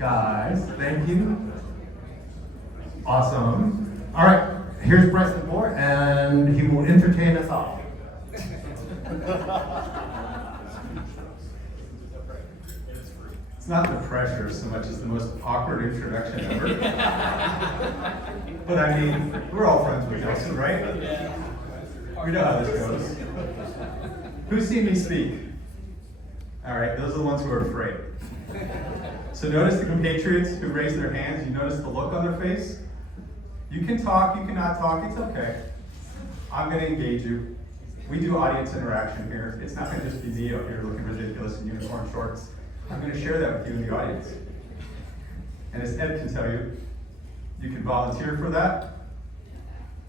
Guys, thank you. Awesome. All right, here's Bryson Bort, and he will entertain us all. It's not the pressure so much as the most awkward introduction ever. But I mean, we're all friends with Nelson, right? We know how this goes. Who's seen me speak? All right, those are the ones who are afraid. So notice the compatriots who raise their hands. You notice the look on their face. You can talk, you cannot talk, it's okay. I'm going to engage you. We do audience interaction here. It's not going to just be me out here looking ridiculous in uniform shorts. I'm going to share that with you in the audience. And as Ed can tell you, you can volunteer for that.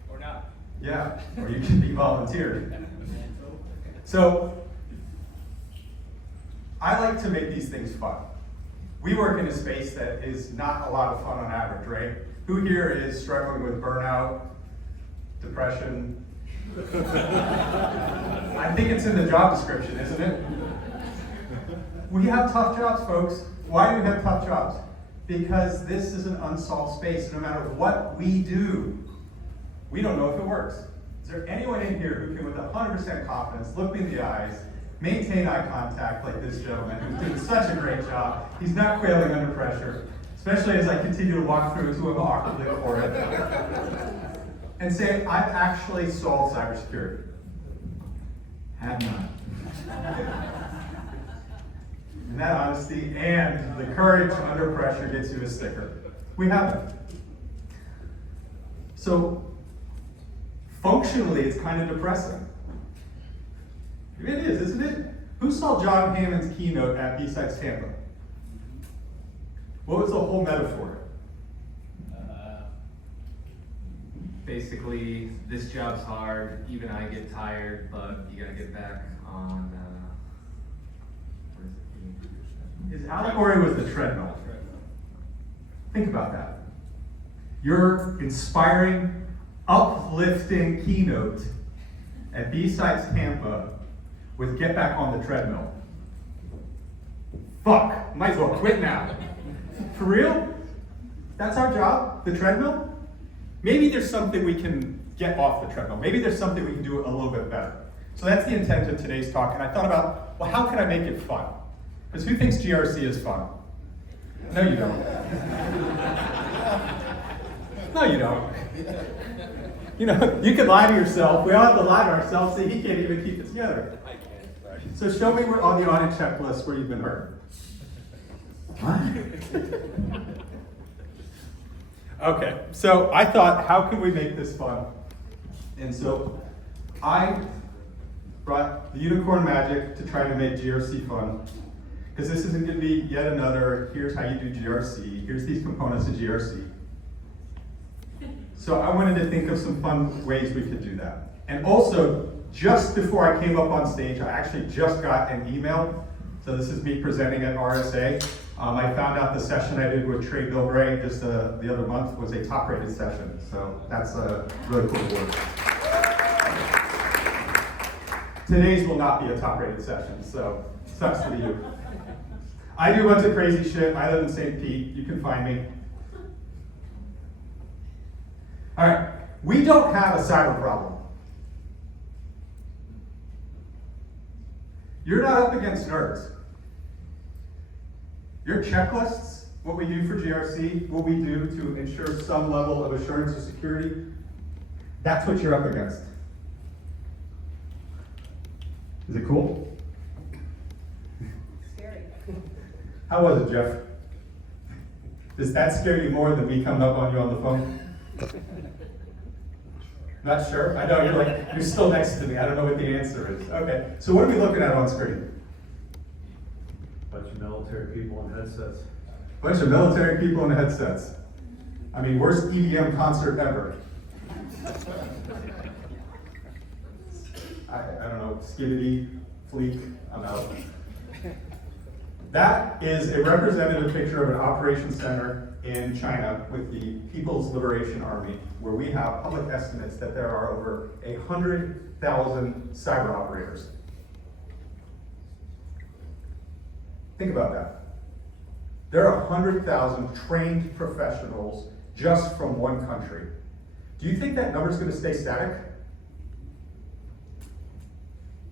Or not. Yeah, or you can be volunteered. So, I like to make these things fun. We work in a space that is not a lot of fun on average, right? Who here is struggling with burnout, depression? I think it's in the job description, isn't it? We have tough jobs, folks. Why do we have tough jobs? Because this is an unsolved space. No matter what we do, we don't know if it works. Is there anyone in here who can, with 100% confidence, look me in the eyes, maintain eye contact like this gentleman who's doing such a great job? He's not quailing under pressure, especially as I continue to walk through to him awkwardly before it, and say, I've actually solved cybersecurity. Have not. And that honesty and the courage under pressure gets you a sticker. We haven't. So, functionally, it's kind of depressing. It is, isn't it? Who saw John Hammond's keynote at BSides Tampa? What was the whole metaphor? Basically, this job's hard. Even I get tired, but you gotta get back on. His allegory was the treadmill. Think about that. Your inspiring, uplifting keynote at BSides Tampa with get back on the treadmill. Fuck, might as well quit now. For real? That's our job, the treadmill? Maybe there's something we can get off the treadmill. Maybe there's something we can do a little bit better. So that's the intent of today's talk, and I thought about, well, how can I make it fun? Because who thinks GRC is fun? No, you don't. No, you don't. You know, you can lie to yourself. We all have to lie to ourselves, so he can't even keep it together. So show me where on the audit checklist where you've been hurt. Okay, so I thought, how can we make this fun? And so I brought the unicorn magic to try to make GRC fun. Because this isn't going to be yet another, here's how you do GRC, here's these components of GRC. So I wanted to think of some fun ways we could do that. And also, just before I came up on stage, I actually just got an email. So this is me presenting at RSA. I found out the session I did with Trey Bilbray just the other month was a top-rated session. So that's a really cool award. Today's will not be a top-rated session, so sucks to you. I do a bunch of crazy shit. I live in St. Pete. You can find me. All right, we don't have a cyber problem. You're not up against nerds. Your checklists, what we do for GRC, what we do to ensure some level of assurance of security, that's what you're up against. Is it cool? Scary. How was it, Jeff? Does that scare you more than me coming up on you on the phone? Not sure? I know, you're still next to me. I don't know what the answer is. Okay, so what are we looking at on screen? Bunch of military people in headsets. Bunch of military people in headsets. I mean, worst EDM concert ever. I don't know, Skibbity, Fleek, I'm out. That is a representative picture of an operations center in China with the People's Liberation Army, where we have public estimates that there are over 100,000 cyber operators. Think about that. There are 100,000 trained professionals just from one country. Do you think that number is going to stay static?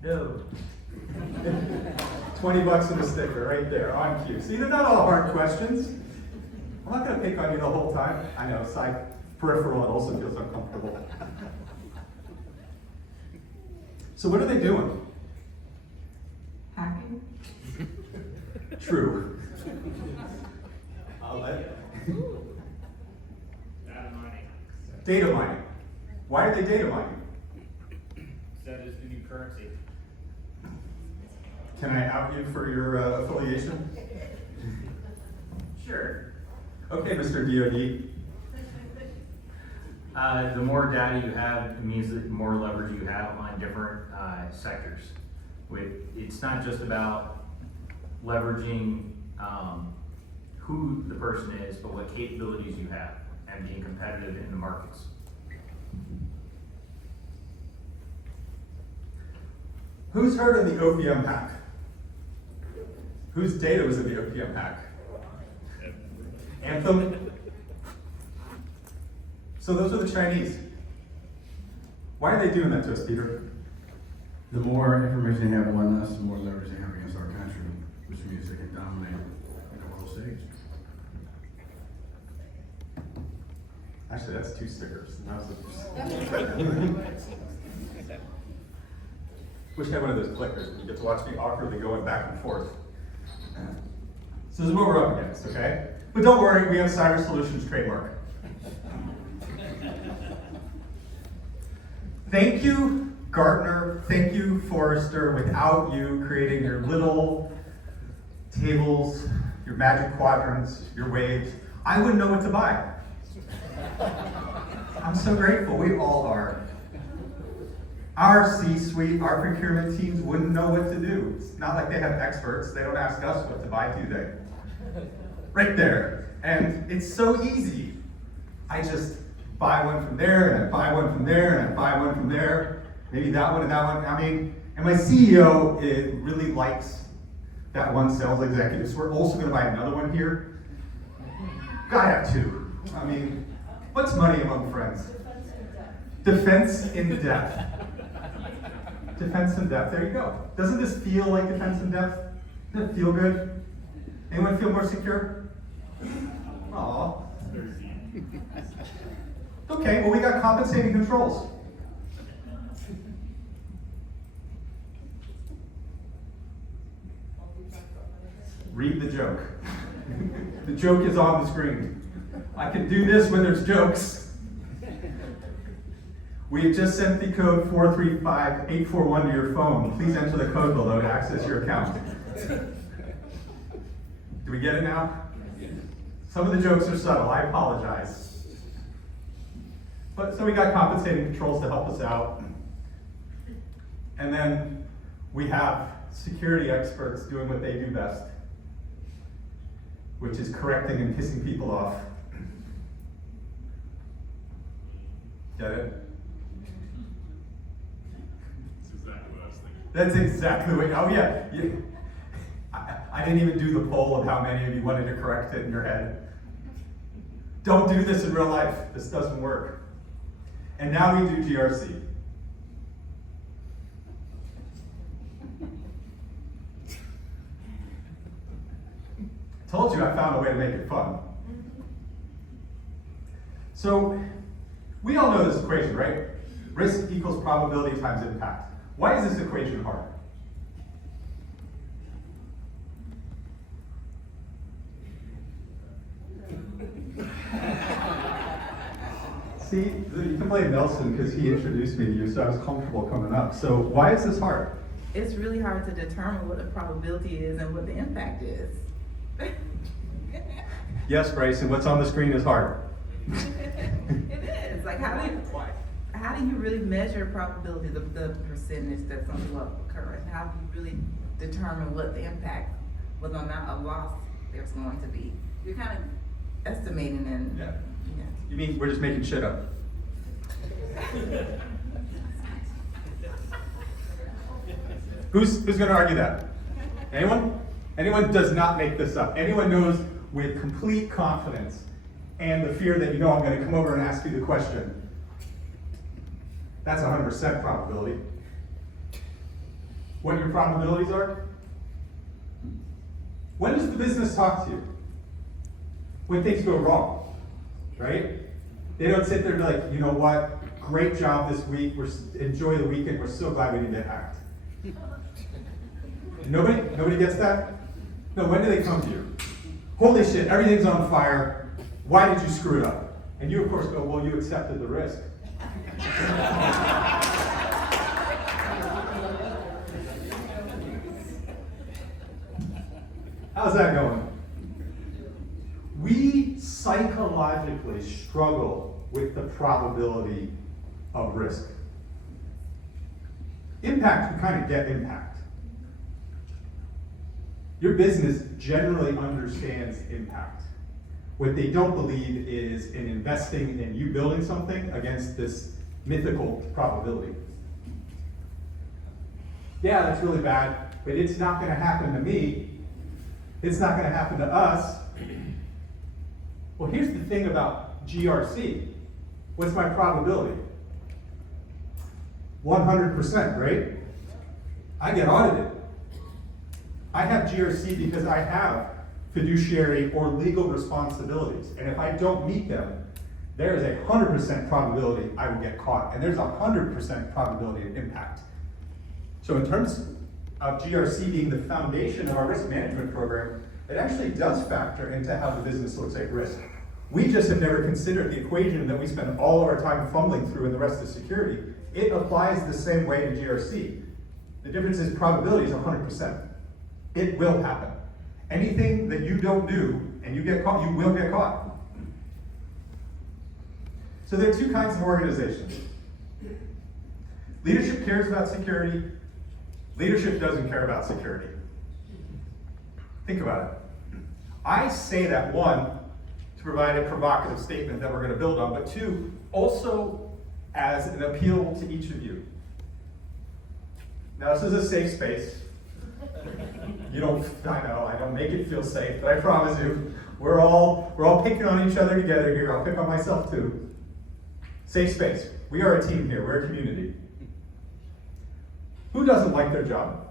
No. $20 and a sticker right there on cue. See, they're not all hard questions. I'm not going to pick on you the whole time. I know, side peripheral, it also feels uncomfortable. So what are they doing? Hacking? True. I'll let Data mining. Data mining. Why are they data mining? That is the new currency. Can I out you for your affiliation? Sure. Okay, Mr. DoD. The more data you have, it means that the more leverage you have on different sectors. It's not just about leveraging who the person is, but what capabilities you have and being competitive in the markets. Who's heard of the OPM hack? Whose data was in the OPM hack? Anthem? So those are the Chinese. Why are they doing that to us, Peter? The more information they have on us, the more leverage they have against our country, which means they can dominate the world stage. Actually, that's 2 stickers. Wish I had one of those clickers. You get to watch me awkwardly going back and forth. So this is what we're up against, okay? But don't worry, we have Cyber Solutions trademark. Thank you, Gartner. Thank you, Forrester. Without you creating your little tables, your magic quadrants, your waves, I wouldn't know what to buy. I'm so grateful. We all are. Our C-suite, our procurement teams wouldn't know what to do. It's not like they have experts. They don't ask us what to buy, do they? Right there. And it's so easy. I just buy one from there, and I buy one from there, and I buy one from there. Maybe that one and that one. I mean, and my CEO really likes that one sales executive, so we're also going to buy another one here. Gotta have 2. I mean, what's money among friends? Defense in depth. Defense in depth. There you go. Doesn't this feel like defense in depth? Doesn't it feel good? Anyone feel more secure? Aw. Okay, well, we got compensating controls. Read the joke. The joke is on the screen. I can do this when there's jokes. We have just sent the code 435841 to your phone. Please enter the code below to access your account. Do we get it now? Some of the jokes are subtle, I apologize. But so we got compensating controls to help us out. And then we have security experts doing what they do best, which is correcting and pissing people off. Get it? That's exactly what, oh yeah. I didn't even do the poll of how many of you wanted to correct it in your head. Don't do this in real life. This doesn't work. And now we do GRC. Told you I found a way to make it fun. So, we all know this equation, right? Risk equals probability times impact. Why is this equation hard? See, you can blame Nelson because he introduced me to you, so I was comfortable coming up. So why is this hard? It's really hard to determine what the probability is and what the impact is. Yes, Bryson, what's on the screen is hard. It is. Like, how do you really measure probability, the percentage that's on the occurrence? How do you really determine what the impact, what the amount of loss there's going to be? You're kind of estimating and Yeah. You mean we're just making shit up? Who's going to argue that? Anyone? Anyone does not make this up. Anyone knows with complete confidence and the fear that you know I'm going to come over and ask you the question. That's 100% probability. What your probabilities are? When does the business talk to you? When things go wrong, right? They don't sit there and be like, you know what? Great job this week. Enjoy the weekend. We're so glad we didn't get hacked. Nobody gets that? No, when do they come to you? Holy shit, everything's on fire. Why did you screw it up? And you, of course, go, well, you accepted the risk. How's that going? We psychologically struggle with the probability of risk. Impact, we kind of get impact. Your business generally understands impact. What they don't believe is in investing in you building something against this mythical probability. Yeah, that's really bad, but it's not going to happen to me. It's not going to happen to us. Well, here's the thing about GRC. What's my probability? 100%, right? I get audited. I have GRC because I have fiduciary or legal responsibilities. And if I don't meet them, there is a 100% probability I will get caught. And there's a 100% probability of impact. So in terms of GRC being the foundation of our risk management program, it actually does factor into how the business looks at risk. We just have never considered the equation that we spend all of our time fumbling through in the rest of security. It applies the same way to GRC. The difference is probability is 100%. It will happen. Anything that you don't do and you get caught, you will get caught. So there are two kinds of organizations. Leadership cares about security. Leadership doesn't care about security. Think about it. I say that, one, to provide a provocative statement that we're going to build on, but two, also as an appeal to each of you. Now, this is a safe space. I know, I don't make it feel safe, but I promise you, we're all picking on each other together here. I'll pick on myself too. Safe space. We are a team here. We're a community. Who doesn't like their job?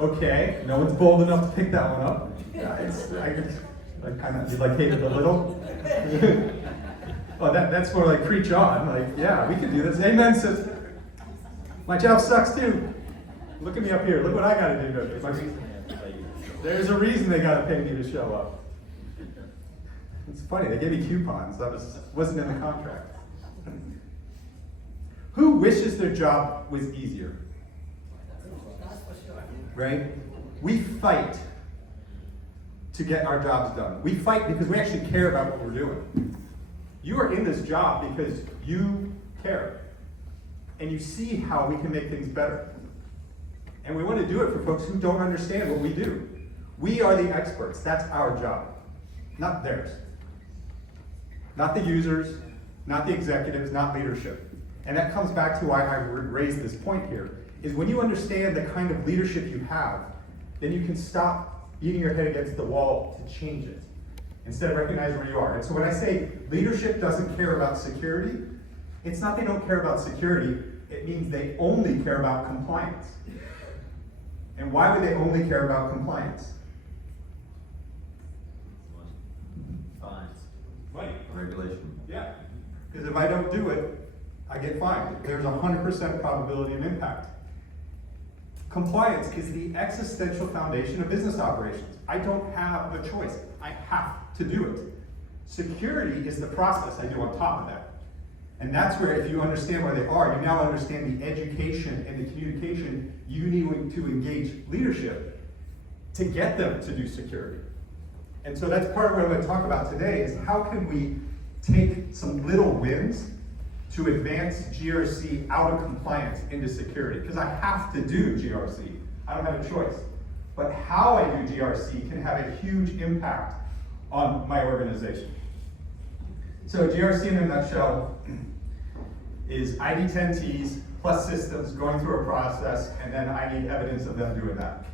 Okay, no one's bold enough to pick that one up. Yeah, you like hate it a little? Oh, that's more like preach on. Like, yeah, we can do this. Amen says, my job sucks too. Look at me up here. Look what I got to do. There's a reason they got to pay me to show up. It's funny, they gave me coupons. That wasn't in the contract. Who wishes their job was easier? Right? We fight to get our jobs done. We fight because we actually care about what we're doing. You are in this job because you care. And you see how we can make things better. And we want to do it for folks who don't understand what we do. We are the experts. That's our job, not theirs. Not the users, not the executives, not leadership. And that comes back to why I raised this point here, is when you understand the kind of leadership you have, then you can stop beating your head against the wall to change it, instead of recognize where you are. And so when I say leadership doesn't care about security, it's not they don't care about security, it means they only care about compliance. And why would they only care about compliance? Fines. Money. Regulation. Yeah, because if I don't do it, I get fined. There's a 100% probability of impact. Compliance is the existential foundation of business operations. I don't have a choice. I have to do it. Security is the process I do on top of that. And that's where, if you understand where they are, you now understand the education and the communication you need to engage leadership to get them to do security. And so that's part of what I'm going to talk about today, is how can we take some little wins to advance GRC out of compliance into security? Because I have to do GRC. I don't have a choice. But how I do GRC can have a huge impact on my organization. So GRC in a nutshell is ID10Ts plus systems going through a process, and then I need evidence of them doing that.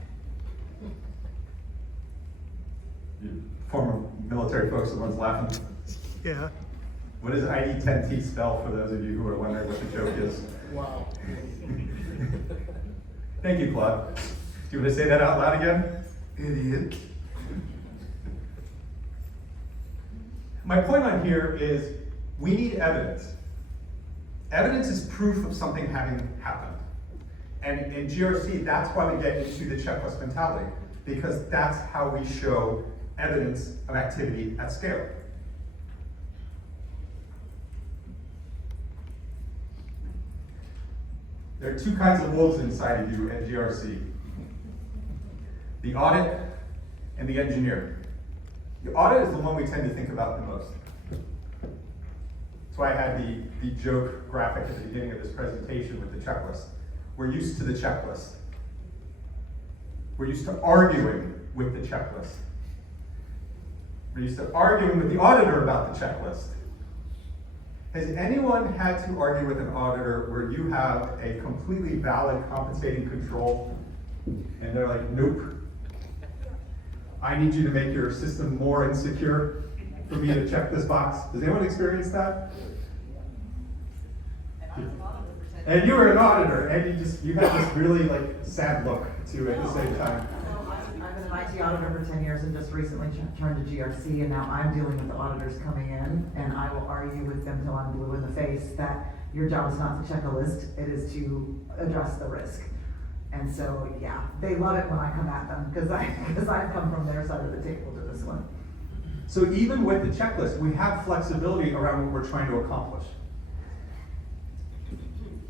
former military folks, the ones laughing. Yeah. What does ID10T spell for those of you who are wondering what the joke is? Wow. Thank you, Claude. Do you want to say that out loud again? Idiot. My point on here is we need evidence. Evidence is proof of something having happened. And in GRC, that's why we get into the checklist mentality, because that's how we show evidence of activity at scale. There are two kinds of wolves inside of you at GRC. The audit and the engineer. The audit is the one we tend to think about the most. That's why I had the joke graphic at the beginning of this presentation with the checklist. We're used to the checklist. We're used to arguing with the checklist. We're used to arguing with the auditor about the checklist. Has anyone had to argue with an auditor where you have a completely valid compensating control and they're like, nope, I need you to make your system more insecure for me to check this box? Does anyone experience that? And you were an auditor, and you had this really like sad look to it at the same time. I've been an IT auditor for 10 years and just recently turned to GRC, and now I'm dealing with the auditors coming in, and I will argue with them till I'm blue in the face that your job is not to check a list, it is to address the risk. And so, yeah, they love it when I come at them, because I've come from their side of the table to this one. So even with the checklist, we have flexibility around what we're trying to accomplish.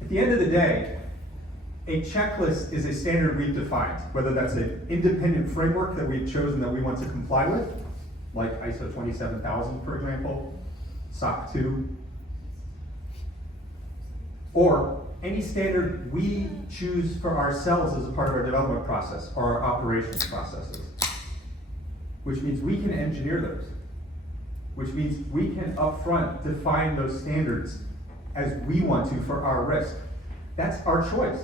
At the end of the day, a checklist is a standard we've defined, whether that's an independent framework that we've chosen that we want to comply with, like ISO 27000, for example, SOC 2, or any standard we choose for ourselves as a part of our development process or our operations processes, which means we can engineer those, which means we can upfront define those standards as we want to for our risk. That's our choice.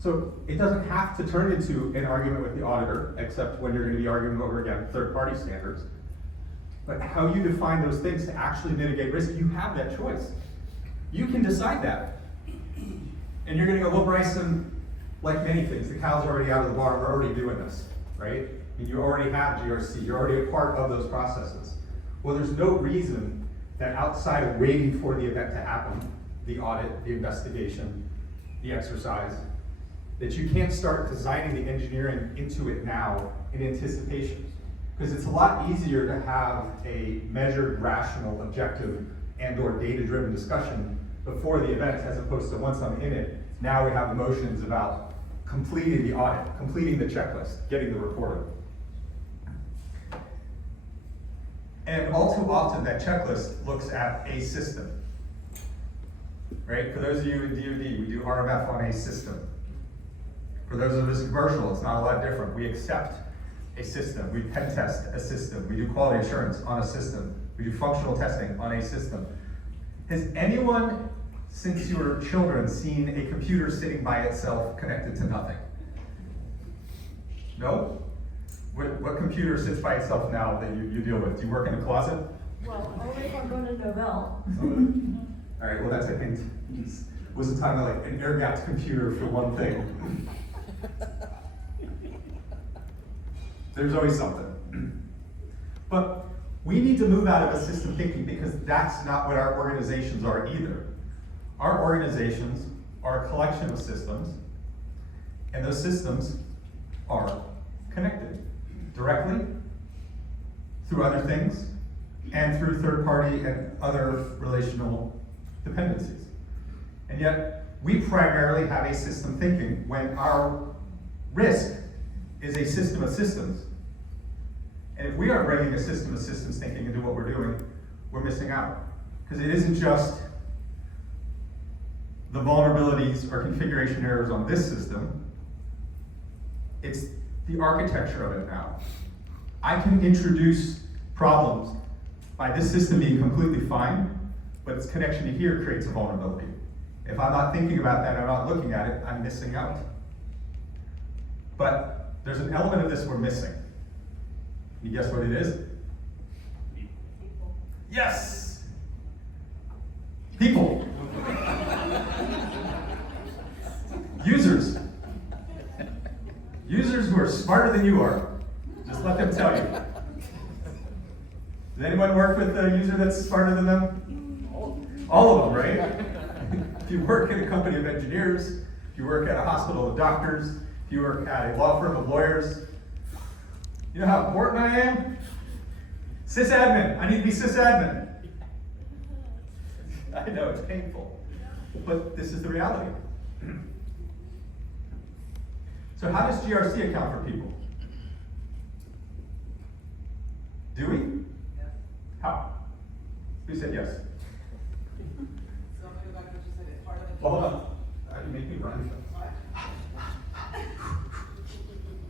So it doesn't have to turn into an argument with the auditor, except when you're going to be arguing over, again, third-party standards. But how you define those things to actually mitigate risk, you have that choice. You can decide that. And you're going to go, well, Bryson, like many things, the cow's already out of the barn, we're already doing this, right? And you already have GRC, you're already a part of those processes. Well, there's no reason that outside of waiting for the event to happen, the audit, the investigation, the exercise, that you can't start designing the engineering into it now in anticipation. Because it's a lot easier to have a measured, rational, objective, and or data-driven discussion before the event, as opposed to once I'm in it, now we have emotions about completing the audit, completing the checklist, getting the report. And all too often, that checklist looks at a system. Right? For those of you in DoD, we do RMF on a system. For those of us in commercial, it's not a lot different. We accept a system. We pen test a system. We do quality assurance on a system. We do functional testing on a system. Has anyone, since you were children, seen a computer sitting by itself connected to nothing? No? What computer sits by itself now that you deal with? Do you work in a closet? Well, only if I'm going to Novell. All right, well, that's, I think, was the time of like an air-gapped computer for one thing. There's always something. But we need to move out of a system thinking, because that's not what our organizations are either. Our organizations are a collection of systems, and those systems are connected directly, through other things, and through third party and other relational dependencies. And yet, we primarily have a system thinking when our risk is a system of systems. And if we are bringing a system of systems thinking into what we're doing, we're missing out. Because it isn't just the vulnerabilities or configuration errors on this system, it's the architecture of it now. I can introduce problems by this system being completely fine, but its connection to here creates a vulnerability. If I'm not thinking about that, I'm not looking at it, I'm missing out. But there's an element of this we're missing. You guess what it is? Yes! People. Users. Users who are smarter than you are. Just let them tell you. Does anyone work with a user that's smarter than them? All of them, right? If you work in a company of engineers, if you work at a hospital of doctors, if you work at a law firm of lawyers, you know how important I am? Sysadmin. I need to be sysadmin. I know, it's painful. But this is the reality. So how does GRC account for people? Do we? Yes. How? Who said yes? So I'm gonna go back to what you said, it's part of the. Well, hold on. You make me run.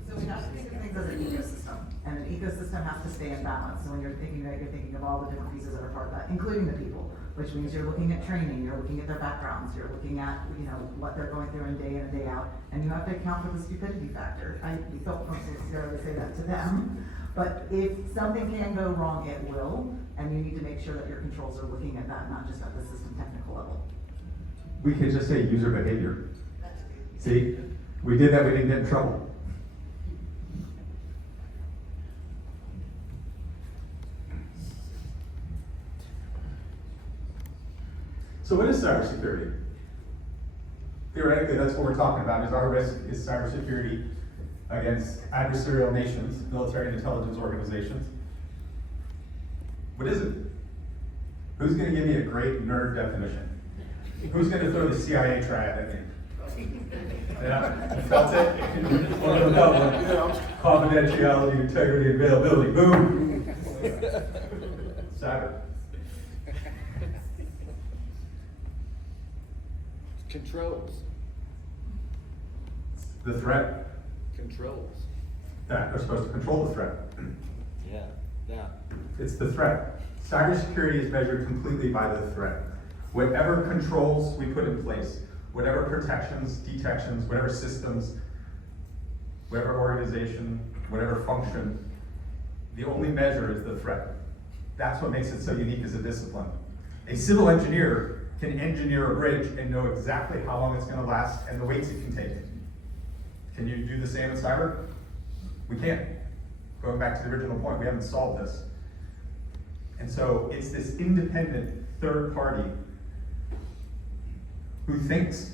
So we have to think of things as an ecosystem, and an ecosystem has to stay in balance. So when you're thinking that, you're thinking of all the different pieces that are part of that, including the people, which means you're looking at training, you're looking at their backgrounds, you're looking at, you know, what they're going through in and day out, and you have to account for the stupidity factor. We don't necessarily say that to them, but if something can go wrong, it will, and you need to make sure that your controls are looking at that, not just at the system technical level. We could just say user behavior. See? We did that, we didn't get in trouble. So what is cybersecurity? Theoretically, that's what we're talking about, is our risk is cybersecurity against adversarial nations, military and intelligence organizations. What is it? Who's gonna give me a great nerd definition? Who's gonna throw the CIA triad at me? Yeah, you felt it? Confidentiality, integrity, availability, boom. Cyber. Controls. The threat Controls. that are supposed to control the threat. Yeah. Yeah. It's the threat. Cybersecurity is measured completely by the threat. Whatever controls we put in place, whatever protections, detections, whatever systems, whatever organization, whatever function, the only measure is the threat. That's what makes it so unique as a discipline. A civil engineer can engineer a bridge and know exactly how long it's going to last and the weights it can take. Can you do the same in cyber? We can't. Going back to the original point, we haven't solved this. And so it's this independent third party who thinks,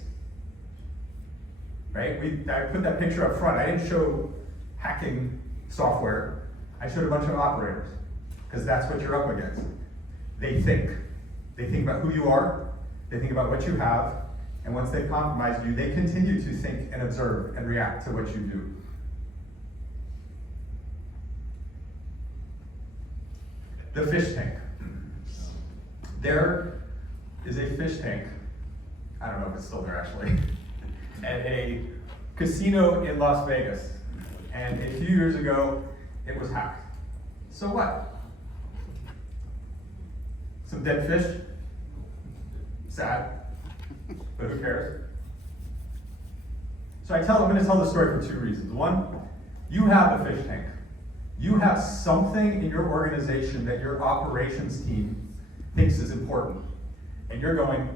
right? I put that picture up front. I didn't show hacking software. I showed a bunch of operators, because that's what you're up against. They think. They think about who you are. They think about what you have. And once they've compromised you, they continue to think and observe and react to what you do. The fish tank. There is a fish tank, I don't know if it's still there actually, at a casino in Las Vegas. And a few years ago, it was hacked. So what? Some dead fish? Sad, but who cares? So I'm gonna tell the story for two reasons. One, you have a fish tank. You have something in your organization that your operations team thinks is important. And you're going,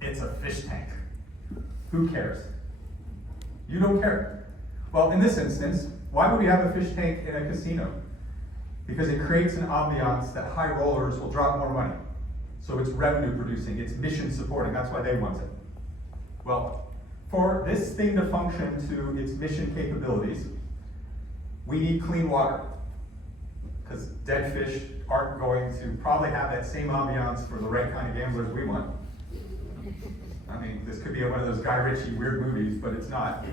it's a fish tank. Who cares? You don't care. Well, in this instance, why would we have a fish tank in a casino? Because it creates an ambiance that high rollers will drop more money. So it's revenue producing, it's mission supporting, that's why they want it. Well, for this thing to function to its mission capabilities, we need clean water. Because dead fish aren't going to probably have that same ambiance for the right kind of gamblers we want. I mean, this could be one of those Guy Ritchie weird movies, but it's not.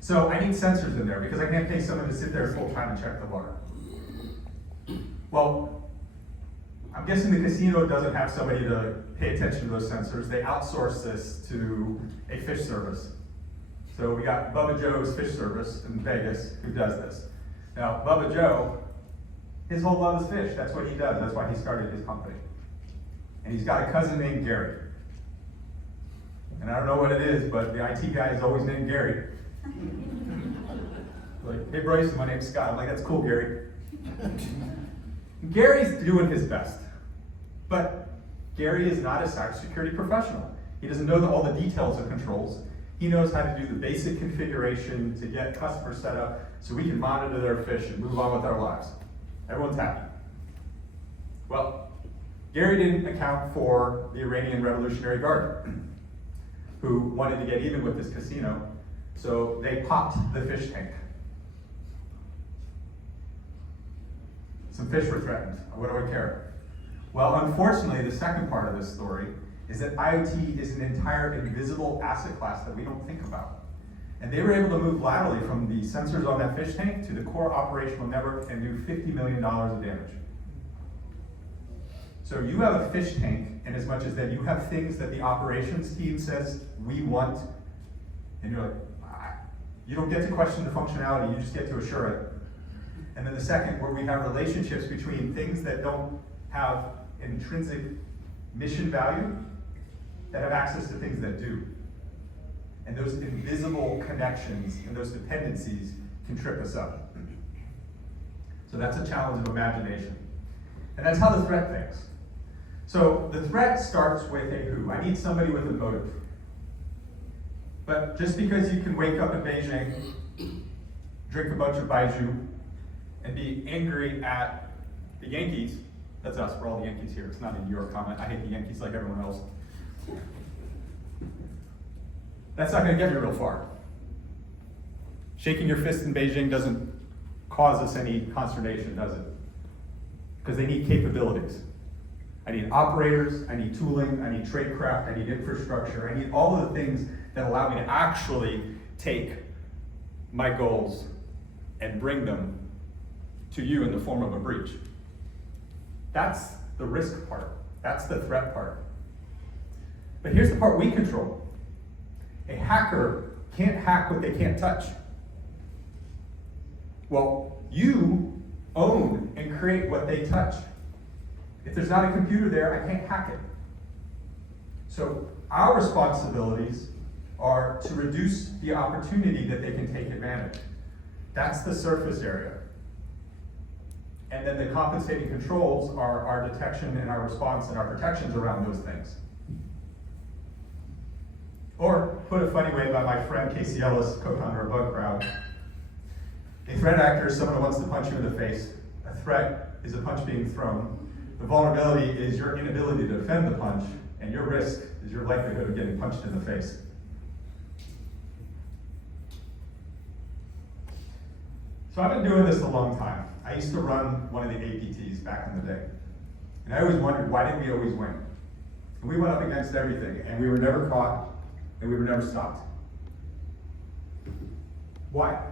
So I need sensors in there because I can't pay someone to sit there full time and check the water. Well, I'm guessing the casino doesn't have somebody to pay attention to those sensors. They outsource this to a fish service. So we got Bubba Joe's fish service in Vegas who does this. Now, Bubba Joe, his whole love is fish. That's what he does. That's why he started his company. And he's got a cousin named Gary. And I don't know what it is, but the IT guy is always named Gary. Like, hey Bryson, my name's Scott. I'm like, that's cool, Gary. Gary's doing his best, but Gary is not a cybersecurity professional. He doesn't know all the details of controls. He knows how to do the basic configuration to get customers set up so we can monitor their fish and move on with our lives. Everyone's happy. Well, Gary didn't account for the Iranian Revolutionary Guard, who wanted to get even with this casino, so they popped the fish tank. Some fish were threatened. What do I care? Well, unfortunately, the second part of this story is that IoT is an entire invisible asset class that we don't think about. And they were able to move laterally from the sensors on that fish tank to the core operational network and do $50 million of damage. So you have a fish tank, and as much as that you have things that the operations team says we want, and you're like, you don't get to question the functionality, you just get to assure it. And then the second, where we have relationships between things that don't have intrinsic mission value, that have access to things that do. And those invisible connections and those dependencies can trip us up. So that's a challenge of imagination. And that's how the threat thinks. So the threat starts with a who. I need somebody with a motive. But just because you can wake up in Beijing, drink a bunch of baijiu, and be angry at the Yankees, that's us, we're all the Yankees here, it's not a New York comment, I hate the Yankees like everyone else. That's not gonna get you real far. Shaking your fist in Beijing doesn't cause us any consternation, does it? Because they need capabilities. I need operators, I need tooling, I need tradecraft, I need infrastructure, I need all of the things that allow me to actually take my goals and bring them to you in the form of a breach. That's the risk part. That's the threat part. But here's the part we control. A hacker can't hack what they can't touch. Well, you own and create what they touch. If there's not a computer there, I can't hack it. So our responsibilities are to reduce the opportunity that they can take advantage. That's the surface area. And then the compensating controls are our detection and our response and our protections around those things. Or, put a funny way by my friend Casey Ellis, co-founder of BugCrowd, a threat actor is someone who wants to punch you in the face. A threat is a punch being thrown. The vulnerability is your inability to defend the punch, and your risk is your likelihood of getting punched in the face. So I've been doing this a long time. I used to run one of the APTs back in the day. And I always wondered, why did we always win? And we went up against everything, and we were never caught, and we were never stopped. Why?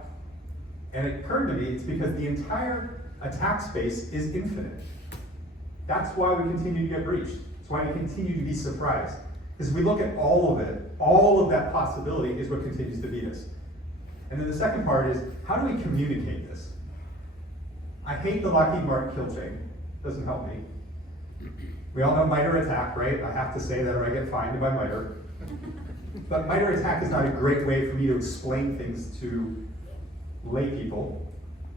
And it occurred to me, it's because the entire attack space is infinite. That's why we continue to get breached. That's why we continue to be surprised. Because if we look at all of it, all of that possibility is what continues to beat us. And then the second part is, how do we communicate this? I hate the Lockheed Martin kill chain. Doesn't help me. We all know MITRE ATT&CK, right? I have to say that or I get fined by MITRE. But MITRE ATT&CK is not a great way for me to explain things to lay people.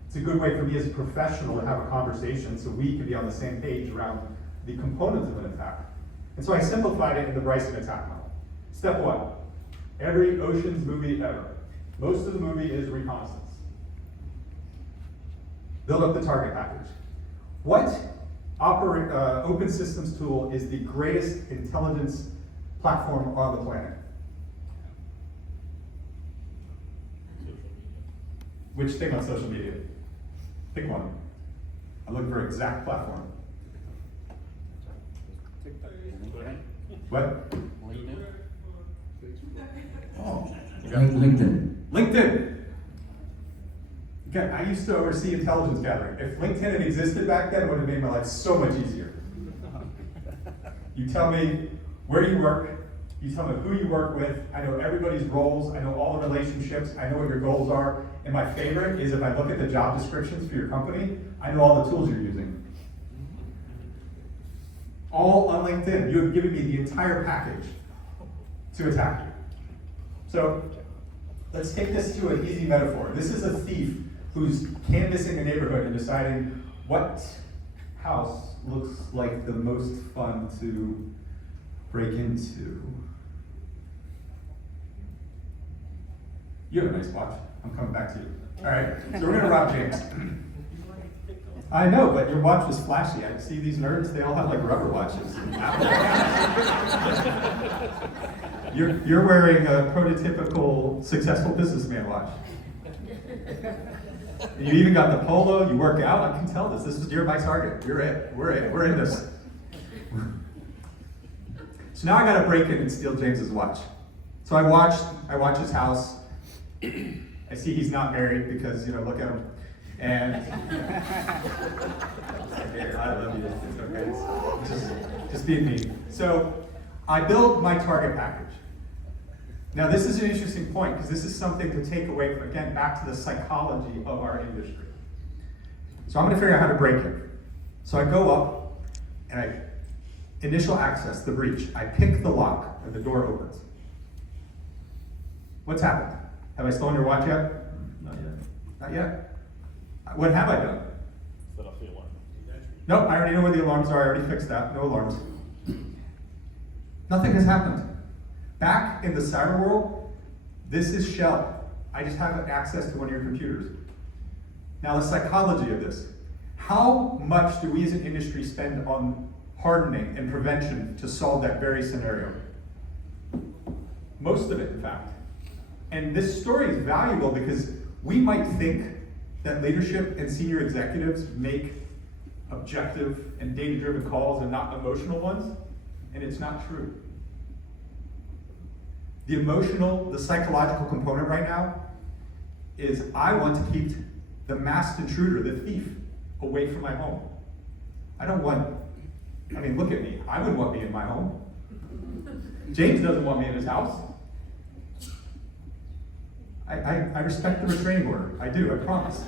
It's a good way for me as a professional to have a conversation so we can be on the same page around the components of an attack. And so I simplified it in the Bryson attack model. Step one, every Ocean's movie ever. Most of the movie is reconnaissance. Build up the target package. What open systems tool is the greatest intelligence platform on the planet? Which thing on social media? Pick one. I'm looking for exact platform. What? Oh, LinkedIn. LinkedIn. Okay, I used to oversee intelligence gathering. If LinkedIn had existed back then, it would have made my life so much easier. You tell me where you work, you tell me who you work with, I know everybody's roles, I know all the relationships, I know what your goals are, and my favorite is if I look at the job descriptions for your company, I know all the tools you're using. All on LinkedIn. You have given me the entire package to attack you. So let's take this to an easy metaphor. This is a thief who's canvassing a neighborhood and deciding what house looks like the most fun to break into. You have a nice watch. I'm coming back to you. All right, so we're gonna rob James. I know, but your watch was flashy. I see these nerds, they all have like rubber watches. You're wearing a prototypical successful businessman watch. And you even got the polo, you work out, I can tell this. This is, you're my target. You're it. We're in this. So now I gotta break in and steal James's watch. So I watch his house. I see he's not married because, you know, look at him. And okay, I love you. It's okay. It's just being me. So I build my target package. Now this is an interesting point because this is something to take away from, again, back to the psychology of our industry. So I'm going to figure out how to break it. So I go up and I initial access, the breach. I pick the lock and the door opens. What's happened? Have I stolen your watch yet? Not yet. Not yet. What have I done? Set off the alarm. Nope, I already know where the alarms are. I already fixed that. No alarms. Nothing has happened. Back in the cyber world, this is shell. I just have access to one of your computers. Now the psychology of this. How much do we as an industry spend on hardening and prevention to solve that very scenario? Most of it, in fact. And this story is valuable because we might think that leadership and senior executives make objective and data-driven calls and not emotional ones, and it's not true. The emotional, the psychological component right now is I want to keep the masked intruder, the thief, away from my home. I don't want, I mean, look at me. I wouldn't want me in my home. James doesn't want me in his house. I respect the restraining order. I do, I promise.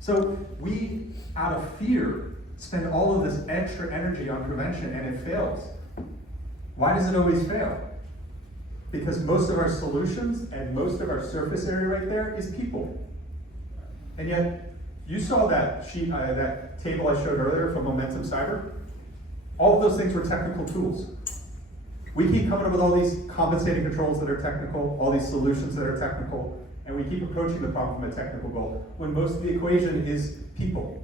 So we, out of fear, spend all of this extra energy on prevention and it fails. Why does it always fail? Because most of our solutions and most of our surface area right there is people. And yet, you saw that sheet, that table I showed earlier from Momentum Cyber. All of those things were technical tools. We keep coming up with all these compensating controls that are technical, all these solutions that are technical, and we keep approaching the problem from a technical goal, when most of the equation is people.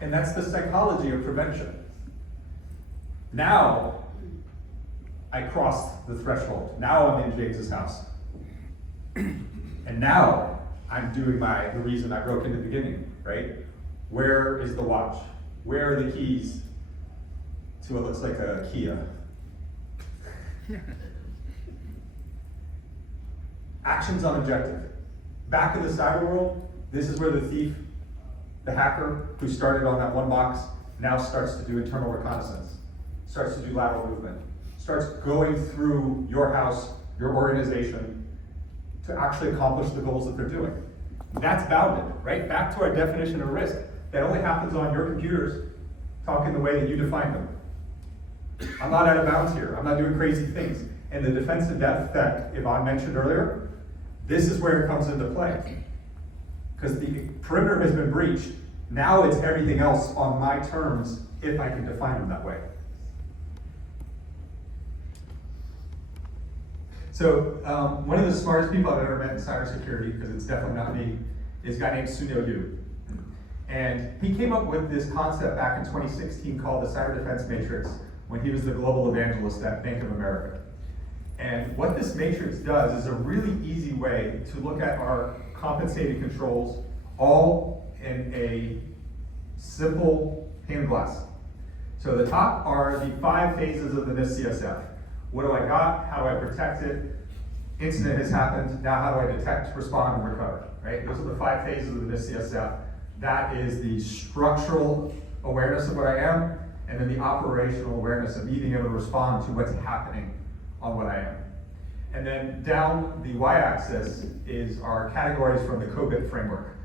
And that's the psychology of prevention. Now, I crossed the threshold. Now I'm in James's house. And now I'm doing the reason I broke in the beginning, right? Where is the watch? Where are the keys to what looks like a Kia? Actions on objective. Back in the cyber world, this is where the thief, the hacker who started on that one box, now starts to do internal reconnaissance, starts to do lateral movement, starts going through your house, your organization, to actually accomplish the goals that they're doing. That's bounded, right? Back to our definition of risk. That only happens on your computers, talking the way that you define them. I'm not out of bounds here. I'm not doing crazy things. And the defensive depth that Yvonne mentioned earlier, this is where it comes into play. Because the perimeter has been breached. Now it's everything else on my terms if I can define them that way. So one of the smartest people I've ever met in cybersecurity, because it's definitely not me, is a guy named Sunil Yu. And he came up with this concept back in 2016 called the Cyber Defense Matrix when he was the global evangelist at Bank of America. And what this matrix does is a really easy way to look at our compensating controls all in a simple pane of glass. So the top are the 5 phases of the NIST CSF. What do I got? How do I protect it? Incident has happened. Now how do I detect, respond, and recover? Right? Those are the 5 phases of the NIST CSF. That is the structural awareness of what I am, and then the operational awareness of me being able to respond to what's happening on what I am. And then down the y-axis is our categories from the COBIT framework.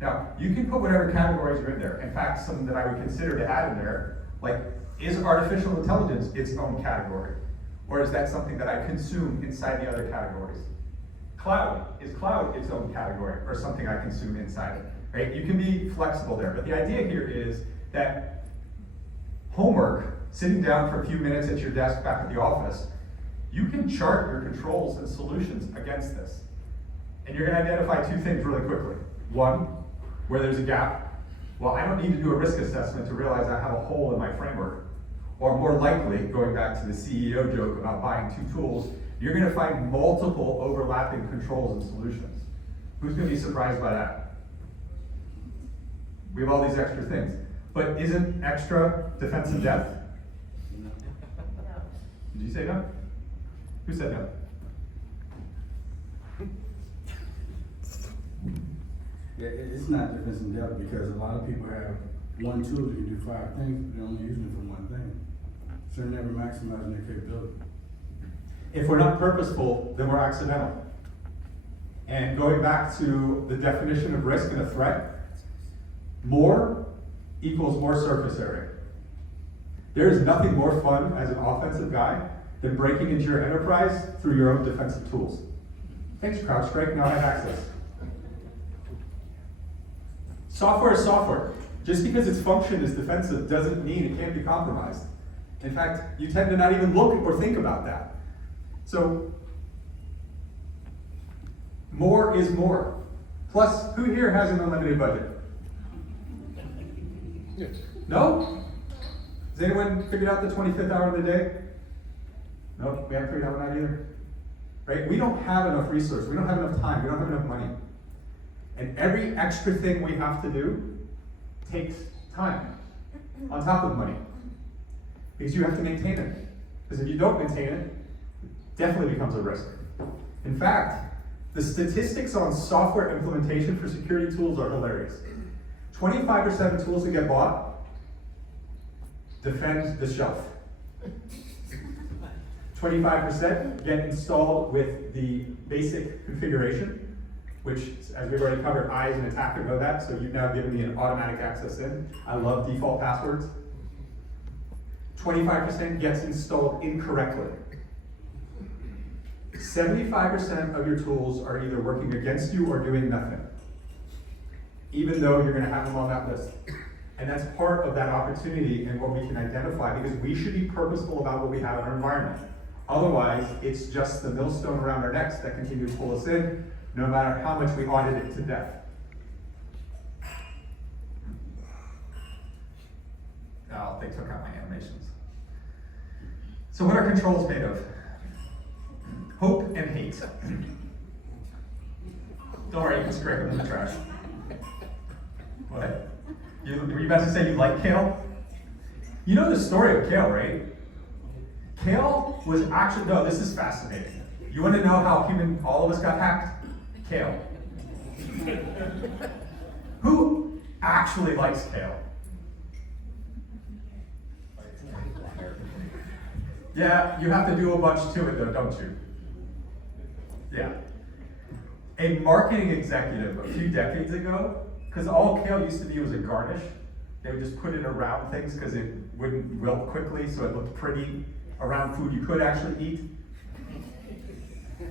Now, you can put whatever categories are in there. In fact, some that I would consider to add in there, like, is artificial intelligence its own category? Or is that something that I consume inside the other categories? Cloud, is cloud its own category or something I consume inside it, right? You can be flexible there, but the idea here is that homework, sitting down for a few minutes at your desk back at the office, you can chart your controls and solutions against this. And you're gonna identify two things really quickly. One, where there's a gap. Well, I don't need to do a risk assessment to realize I have a hole in my framework. Or more likely, going back to the CEO joke about buying two tools, you're gonna find multiple overlapping controls and solutions. Who's gonna be surprised by that? We have all these extra things. But isn't extra defensive depth? Did you say no? Who said no? Yeah, it's not defensive depth because a lot of people have one tool that can do 5 things, but they're only using it for one thing. So they're never maximizing their capability. If we're not purposeful, then we're accidental. And going back to the definition of risk and a threat, more equals more surface area. There is nothing more fun as an offensive guy than breaking into your enterprise through your own defensive tools. Thanks, CrowdStrike, now I have access. Software is software. Just because its function is defensive doesn't mean it can't be compromised. In fact, you tend to not even look or think about that. So, more is more. Plus, who here has an unlimited budget? No? Has anyone figured out the 25th hour of the day? No, we haven't figured out that either. Right? We don't have enough resources. We don't have enough time. We don't have enough money. And every extra thing we have to do takes time on top of money. Because you have to maintain it. Because if you don't maintain it, it definitely becomes a risk. In fact, the statistics on software implementation for security tools are hilarious. 25% of tools that get bought defend the shelf. 25% get installed with the basic configuration, which, as we've already covered, I as an attacker know that, so you've now given me an automatic access in. I love default passwords. 25% gets installed incorrectly. 75% of your tools are either working against you or doing nothing, even though you're gonna have them on that list. And that's part of that opportunity and what we can identify, because we should be purposeful about what we have in our environment. Otherwise, it's just the millstone around our necks that continue to pull us in, no matter how much we audit it to death. Oh, they took out my animations. So what are controls made of? Hope and hate. Don't worry, you can scrape them in the trash. What? Were you about to say you like kale? You know the story of kale, right? Kale was actually, no, this is fascinating. You want to know how all of us got hacked? Kale. Who actually likes kale? Yeah, you have to do a bunch to it though, don't you? Yeah. A marketing executive a few decades ago, because all kale used to be was a garnish, they would just put it around things because it wouldn't wilt quickly, so it looked pretty around food you could actually eat.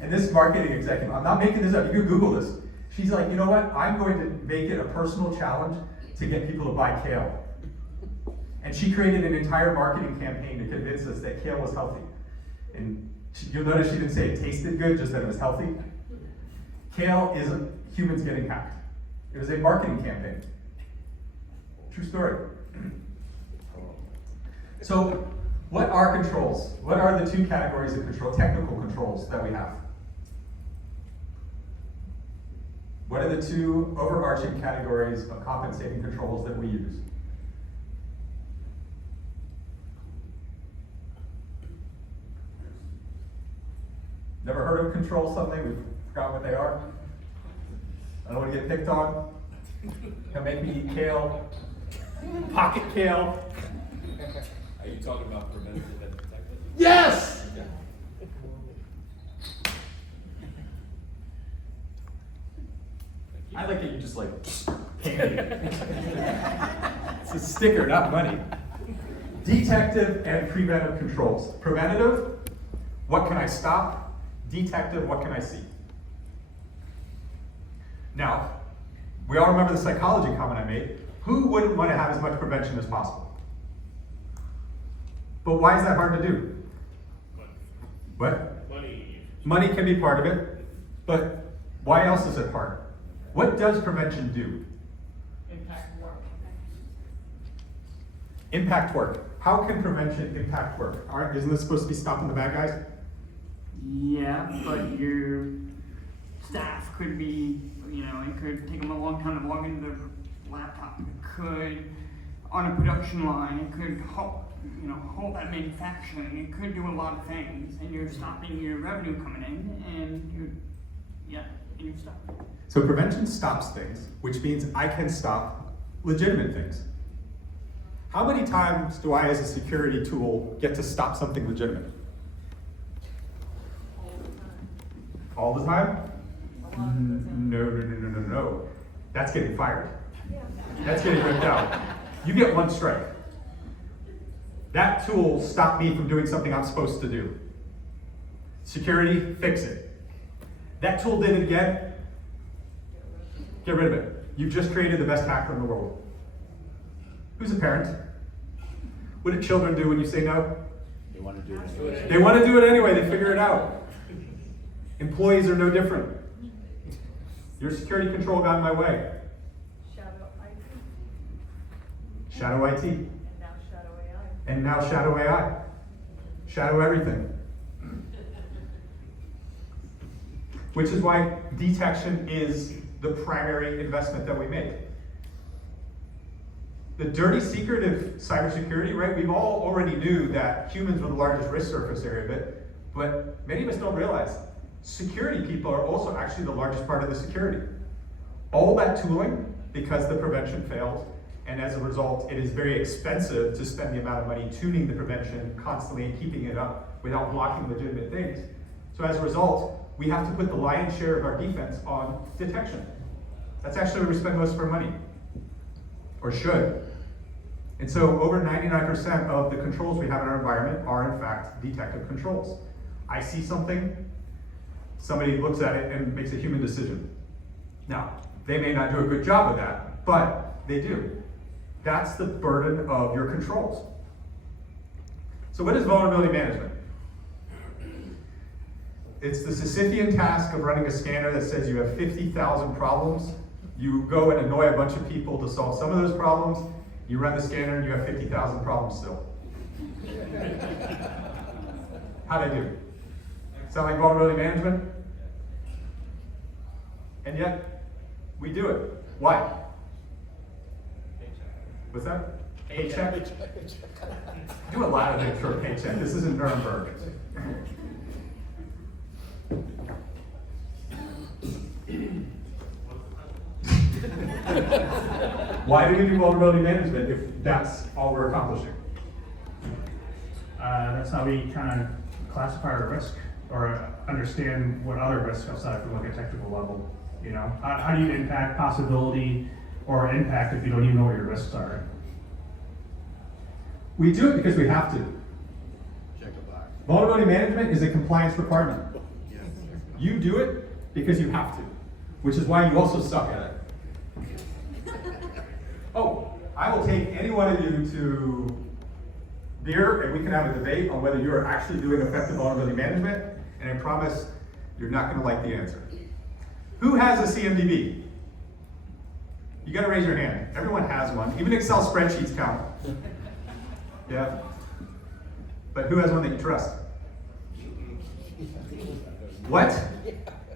And this marketing executive, I'm not making this up, you can Google this. She's like, you know what? I'm going to make it a personal challenge to get people to buy kale. And she created an entire marketing campaign to convince us that kale was healthy. And you'll notice she didn't say it tasted good, just that it was healthy. Kale is humans getting hacked. It was a marketing campaign. True story. So, what are controls? What are the two categories of control, technical controls that we have? What are the two overarching categories of compensating controls that we use? Never heard of control something? We've forgotten what they are? I don't want to get picked on. Can make me eat kale. Pocket kale. Are you talking about preventative and protective? Yes! Yeah. I like that you just like candy. It's a sticker, not money. Detective and preventive controls. Preventative, what can I stop? Detective, what can I see? Now, we all remember the psychology comment I made. Who wouldn't want to have as much prevention as possible? But why is that hard to do? What? Money. Money can be part of it, but why else is it hard? What does prevention do? Impact work. Impact work. How can prevention impact work? All right, isn't this supposed to be stopping the bad guys? Yeah, but your staff could be, it could take them a long time to log into their laptop. It could, on a production line, it could halt that manufacturing. It could do a lot of things, and you're stopping your revenue coming in, and you're stopping. So prevention stops things, which means I can stop legitimate things. How many times do I, as a security tool, get to stop something legitimate? All the time? No. That's getting fired. That's getting ripped out. You get one strike. That tool stopped me from doing something I'm supposed to do. Security, fix it. That tool did it again, get rid of it. You've just created the best hacker in the world. Who's a parent? What do children do when you say no? They want to do it. They want to do it anyway, they figure it out. Employees are no different. Your security control got in my way. Shadow IT. Shadow IT. And now shadow AI. And now shadow AI. Shadow everything. Which is why detection is the primary investment that we make. The dirty secret of cybersecurity, right? We've all already knew that humans were the largest risk surface area of it, but many of us don't realize security people are also actually the largest part of the security. All that tooling, because the prevention failed, and as a result, it is very expensive to spend the amount of money tuning the prevention constantly and keeping it up without blocking legitimate things. So as a result, we have to put the lion's share of our defense on detection. That's actually where we spend most of our money, or should. And so over 99% of the controls we have in our environment are in fact detective controls. I see something, somebody looks at it and makes a human decision. Now, they may not do a good job of that, but they do. That's the burden of your controls. So what is vulnerability management? It's the Sisyphean task of running a scanner that says you have 50,000 problems. You go and annoy a bunch of people to solve some of those problems. You run the scanner and you have 50,000 problems still. How'd I do? Sound like vulnerability management? And yet, we do it. Why? What's that? Paycheck? Do a lot of things for a paycheck. This isn't Nuremberg. Why do we do vulnerability management if that's all we're accomplishing? That's how we kind of classify our risk or understand what other risks outside from like a technical level. How do you impact possibility or impact if you don't even know what your risks are? We do it because we have to. Check a box. Vulnerability management is a compliance requirement. You do it because you have to, which is why you also suck at it. Oh, I will take any one of you to beer and we can have a debate on whether you are actually doing effective vulnerability management, and I promise you're not going to like the answer. Who has a CMDB? You got to raise your hand. Everyone has one. Even Excel spreadsheets count. Yeah. But who has one that you trust? What?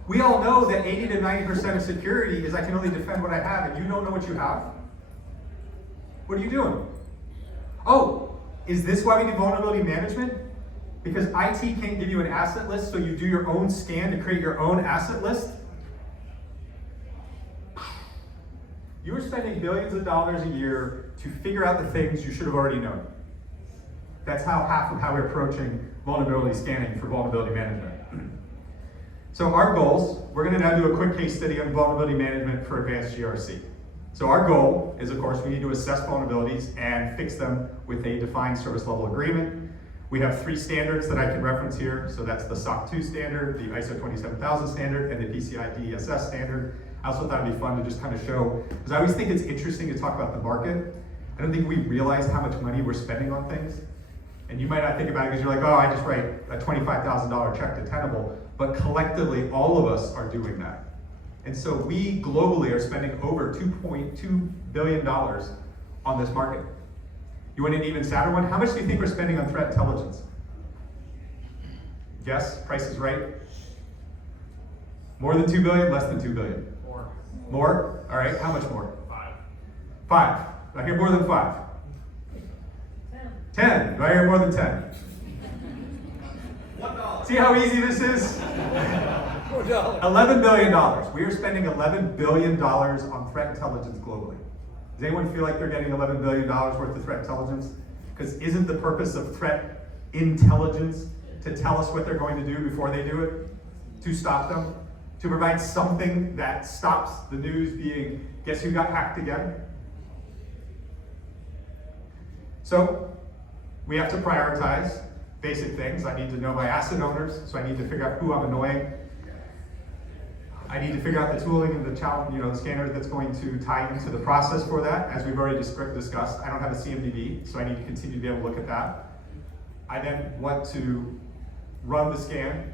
We all know that 80 to 90% of security is I can only defend what I have, and you don't know what you have? What are you doing? Oh, is this why we do vulnerability management? Because IT can't give you an asset list, so you do your own scan to create your own asset list? You are spending billions of dollars a year to figure out the things you should have already known. That's half of how we're approaching vulnerability scanning for vulnerability management. So our goals, we're going to now do a quick case study on vulnerability management for advanced GRC. So our goal is, of course, we need to assess vulnerabilities and fix them with a defined service level agreement. We have 3 standards that I can reference here. So that's the SOC 2 standard, the ISO 27000 standard, and the PCI DSS standard. I also thought it'd be fun to just kind of show, because I always think it's interesting to talk about the market. I don't think we realize how much money we're spending on things. And you might not think about it because you're like, oh, I just write a $25,000 check to Tenable. But collectively, all of us are doing that. And so we globally are spending over $2.2 billion on this market. You want an even sadder one? How much do you think we're spending on threat intelligence? Guess, Price is Right. More than 2 billion, less than 2 billion? More. More? All right, how much more? 5. 5. Do I hear more than 5? 10. Do I hear more than 10? $1. See how easy this is? $11 billion. We are spending $11 billion on threat intelligence globally. Does anyone feel like they're getting $11 billion worth of threat intelligence? Because isn't the purpose of threat intelligence to tell us what they're going to do before they do it? To stop them? To provide something that stops the news being, guess who got hacked again? So, we have to prioritize basic things. I need to know my asset owners, so I need to figure out who I'm annoying. I need to figure out the tooling and the challenge, the standard that's going to tie into the process for that. As we've already discussed, I don't have a CMDB, so I need to continue to be able to look at that. I then want to run the scan,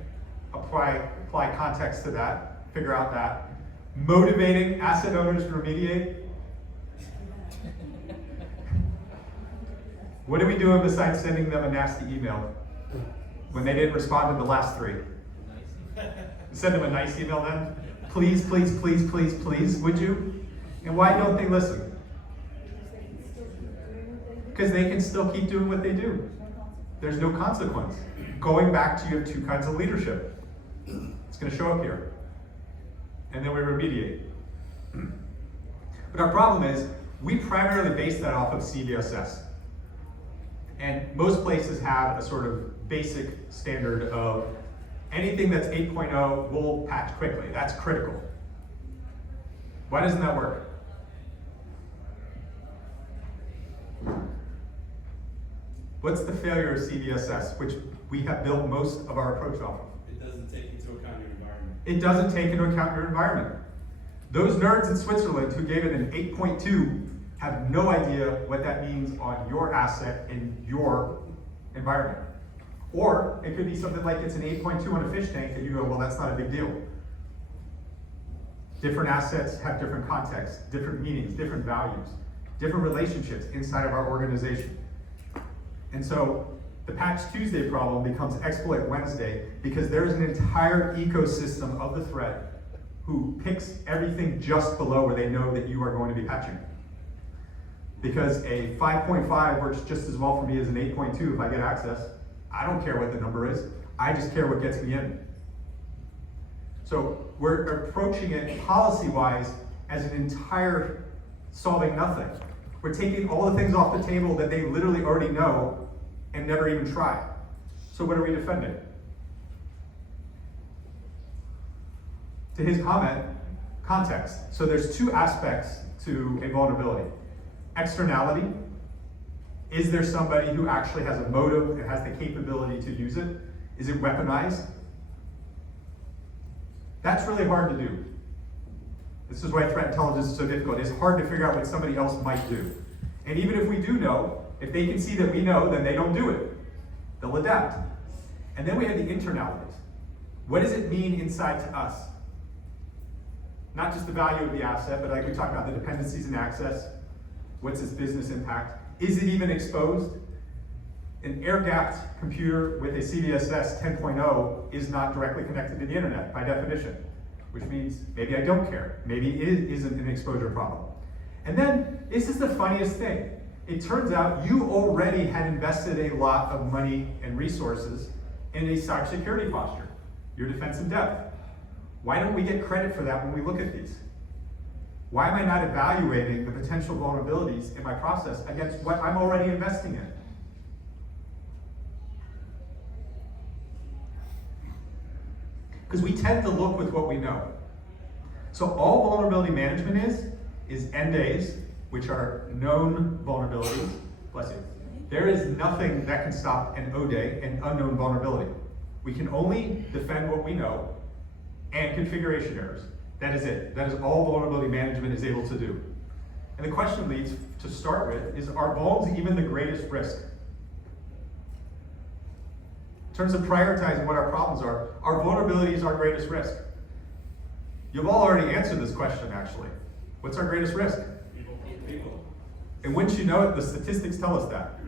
apply context to that, figure out that. Motivating asset owners to remediate. What are we doing besides sending them a nasty email when they didn't respond to the last 3? Send them a nice email then? Please, please, please, please, please, would you? And why don't they listen? Because they can still keep doing what they do. There's no consequence. Going back to, you have 2 kinds of leadership. It's going to show up here. And then we remediate. But our problem is, we primarily base that off of CVSS. And most places have a sort of basic standard of anything that's 8.0 will patch quickly. That's critical. Why doesn't that work? What's the failure of CVSS, which we have built most of our approach off of? It doesn't take into account your environment. It doesn't take into account your environment. Those nerds in Switzerland who gave it an 8.2 have no idea what that means on your asset in your environment. Or it could be something like it's an 8.2 on a fish tank and you go, well, that's not a big deal. Different assets have different contexts, different meanings, different values, different relationships inside of our organization. And so the Patch Tuesday problem becomes Exploit Wednesday because there's an entire ecosystem of the threat who picks everything just below where they know that you are going to be patching. Because a 5.5 works just as well for me as an 8.2 if I get access. I don't care what the number is. I just care what gets me in. So we're approaching it policy-wise as an entire solving nothing. We're taking all the things off the table that they literally already know and never even try. So what are we defending? To his comment, context. So there's 2 aspects to a vulnerability. Externality. Is there somebody who actually has a motive and has the capability to use it? Is it weaponized? That's really hard to do. This is why threat intelligence is so difficult. It's hard to figure out what somebody else might do. And even if we do know, if they can see that we know, then they don't do it. They'll adapt. And then we have the internalities. What does it mean inside to us? Not just the value of the asset, but like we talked about the dependencies and access. What's its business impact? Is it even exposed? An air-gapped computer with a CVSS 10.0 is not directly connected to the internet by definition, which means maybe I don't care. Maybe it isn't an exposure problem. And then, this is the funniest thing. It turns out you already had invested a lot of money and resources in a cybersecurity posture, your defense in depth. Why don't we get credit for that when we look at these? Why am I not evaluating the potential vulnerabilities in my process against what I'm already investing in? Because we tend to look with what we know. So all vulnerability management is NDAs, which are known vulnerabilities, bless you, There is nothing that can stop an O-Day, an unknown vulnerability. We can only defend what we know and configuration errors. That is it. That is all vulnerability management is able to do. And the question leads to start with is, are vulns even the greatest risk? In terms of prioritizing what our problems are vulnerabilities our greatest risk? You've all already answered this question, actually. What's our greatest risk? People. And wouldn't you know it, the statistics tell us that.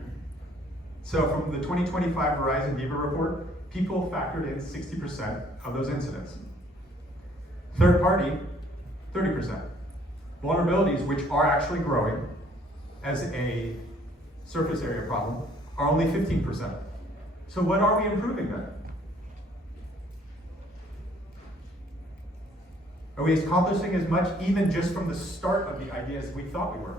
So from the 2025 Verizon Viva report, people factored in 60% of those incidents. Third party, 30%. Vulnerabilities, which are actually growing as a surface area problem, are only 15%. So what are we improving then? Are we accomplishing as much even just from the start of the idea as we thought we were?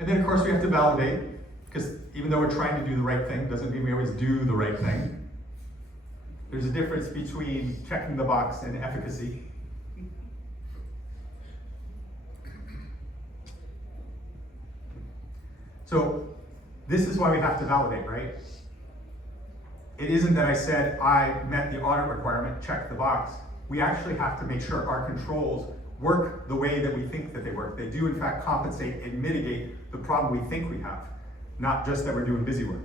And then of course we have to validate, because even though we're trying to do the right thing, doesn't mean we always do the right thing. There's a difference between checking the box and efficacy. So this is why we have to validate, right? It isn't that I said I met the audit requirement, check the box. We actually have to make sure our controls work the way that we think that they work. They do in fact compensate and mitigate the problem we think we have, not just that we're doing busy work.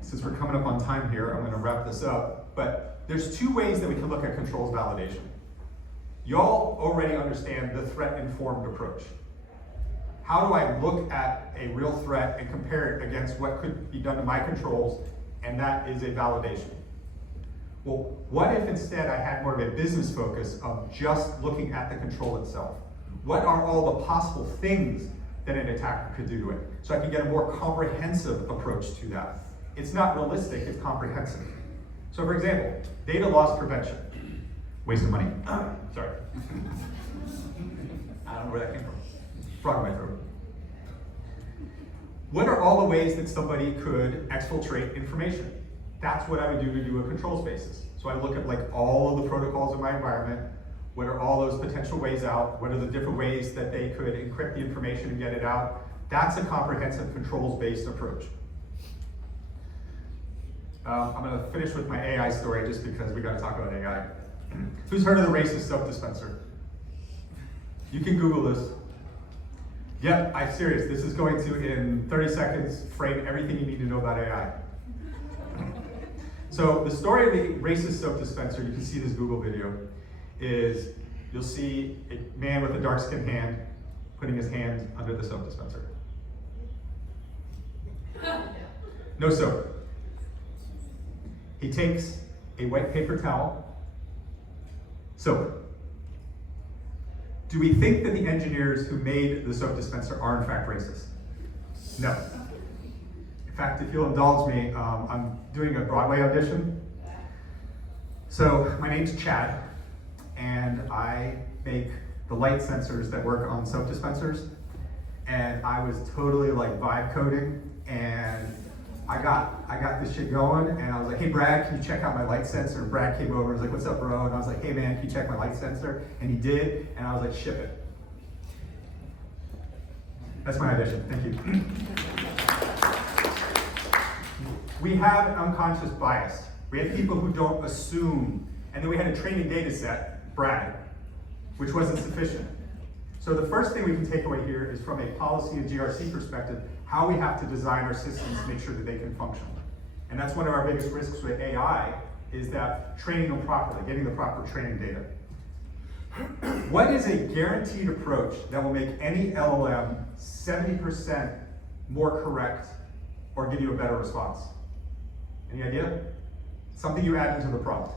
Since we're coming up on time here, I'm gonna wrap this up, but there's two ways that we can look at controls validation. Y'all already understand the threat-informed approach. How do I look at a real threat and compare it against what could be done to my controls, and that is a validation. Well, what if instead I had more of a business focus of just looking at the control itself? What are all the possible things that an attacker could do to it? So I can get a more comprehensive approach to that. It's not realistic, it's comprehensive. So for example, data loss prevention. Waste of money. Sorry. I don't know where that came from. Frog in my throat. What are all the ways that somebody could exfiltrate information? That's what I would do to do a controls basis. So I look at like all of the protocols in my environment. What are all those potential ways out? What are the different ways that they could encrypt the information and get it out? That's a comprehensive controls-based approach. I'm gonna finish with my AI story just because we gotta talk about AI. Who's heard of the racist soap dispenser? You can Google this. Yep, I'm serious. This is going to, in 30 seconds, frame everything you need to know about AI. So the story of the racist soap dispenser, you can see this Google video, is you'll see a man with a dark-skinned hand putting his hand under the soap dispenser. No soap. He takes a white paper towel, soap. Do we think that the engineers who made the soap dispenser are in fact racist? No. In fact, if you'll indulge me, I'm doing a Broadway audition. So my name's Chad, and I make the light sensors that work on soap dispensers. And I was totally like vibe coding, and I got this shit going, and I was like, hey Brad, can you check out my light sensor? And Brad came over and was like, what's up bro? And I was like, hey man, can you check my light sensor? And he did, and I was like, ship it. That's my audition, thank you. We have an unconscious bias. We have people who don't assume, and then we had a training data set, Brad, which wasn't sufficient. So the first thing we can take away here is from a policy and GRC perspective, how we have to design our systems to make sure that they can function. And that's one of our biggest risks with AI, is that training them properly, getting the proper training data. What is a guaranteed approach that will make any LLM 70% more correct or give you a better response? Any idea? Something you add into the prompt.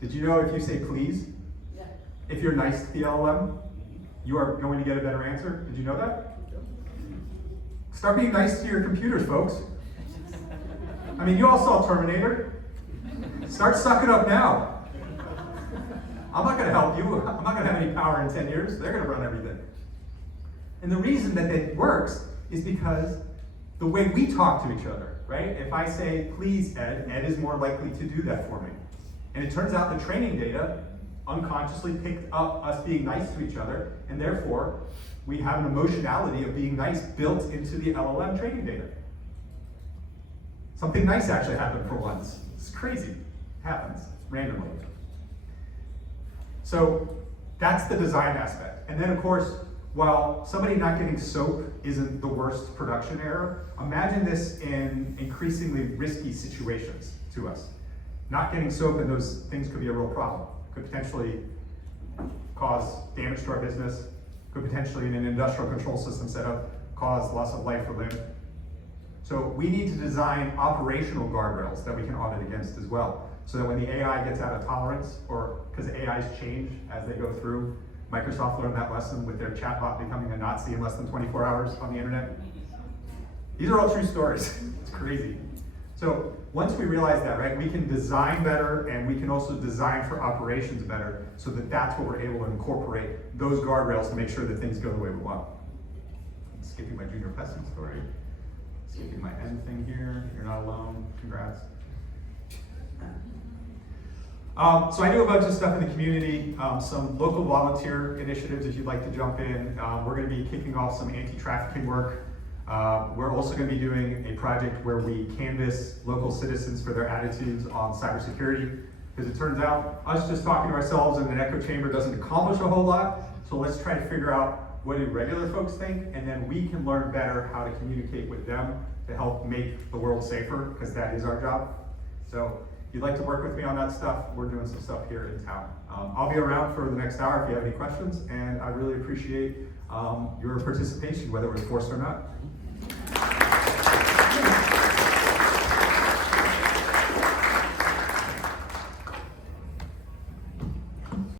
Did you know if you say please, if you're nice to the LLM, you are going to get a better answer? Did you know that? Start being nice to your computers, folks. I mean, you all saw Terminator. Start sucking up now. I'm not gonna help you. I'm not gonna have any power in 10 years. They're gonna run everything. And the reason that it works is because the way we talk to each other, right? If I say, please, Ed, Ed is more likely to do that for me. And it turns out the training data unconsciously picked up us being nice to each other, and therefore, we have an emotionality of being nice built into the LLM training data. Something nice actually happened for once. It's crazy. It happens randomly. So that's the design aspect. And then of course, while somebody not getting soap isn't the worst production error, imagine this in increasingly risky situations to us. Not getting soap in those things could be a real problem. Could potentially cause damage to our business, could potentially in an industrial control system setup cause loss of life or limb. So we need to design operational guardrails that we can audit against as well. So that when the AI gets out of tolerance, or because AIs change as they go through, Microsoft learned that lesson with their chatbot becoming a Nazi in less than 24 hours on the internet. These are all true stories. It's crazy. So once we realize that, right, we can design better and we can also design for operations better so that that's what we're able to incorporate those guardrails to make sure that things go the way we want. I'm skipping my junior pesting story. Skipping my end thing here. You're not alone. Congrats. So I do a bunch of stuff in the community, some local volunteer initiatives if you'd like to jump in. We're going to be kicking off some anti-trafficking work. We're also going to be doing a project where we canvass local citizens for their attitudes on cybersecurity, because it turns out us just talking to ourselves in an echo chamber doesn't accomplish a whole lot. So let's try to figure out what do regular folks think, and then we can learn better how to communicate with them to help make the world safer, because that is our job. So if you'd like to work with me on that stuff, we're doing some stuff here in town. I'll be around for the next hour if you have any questions, and I really appreciate your participation, whether it was forced or not.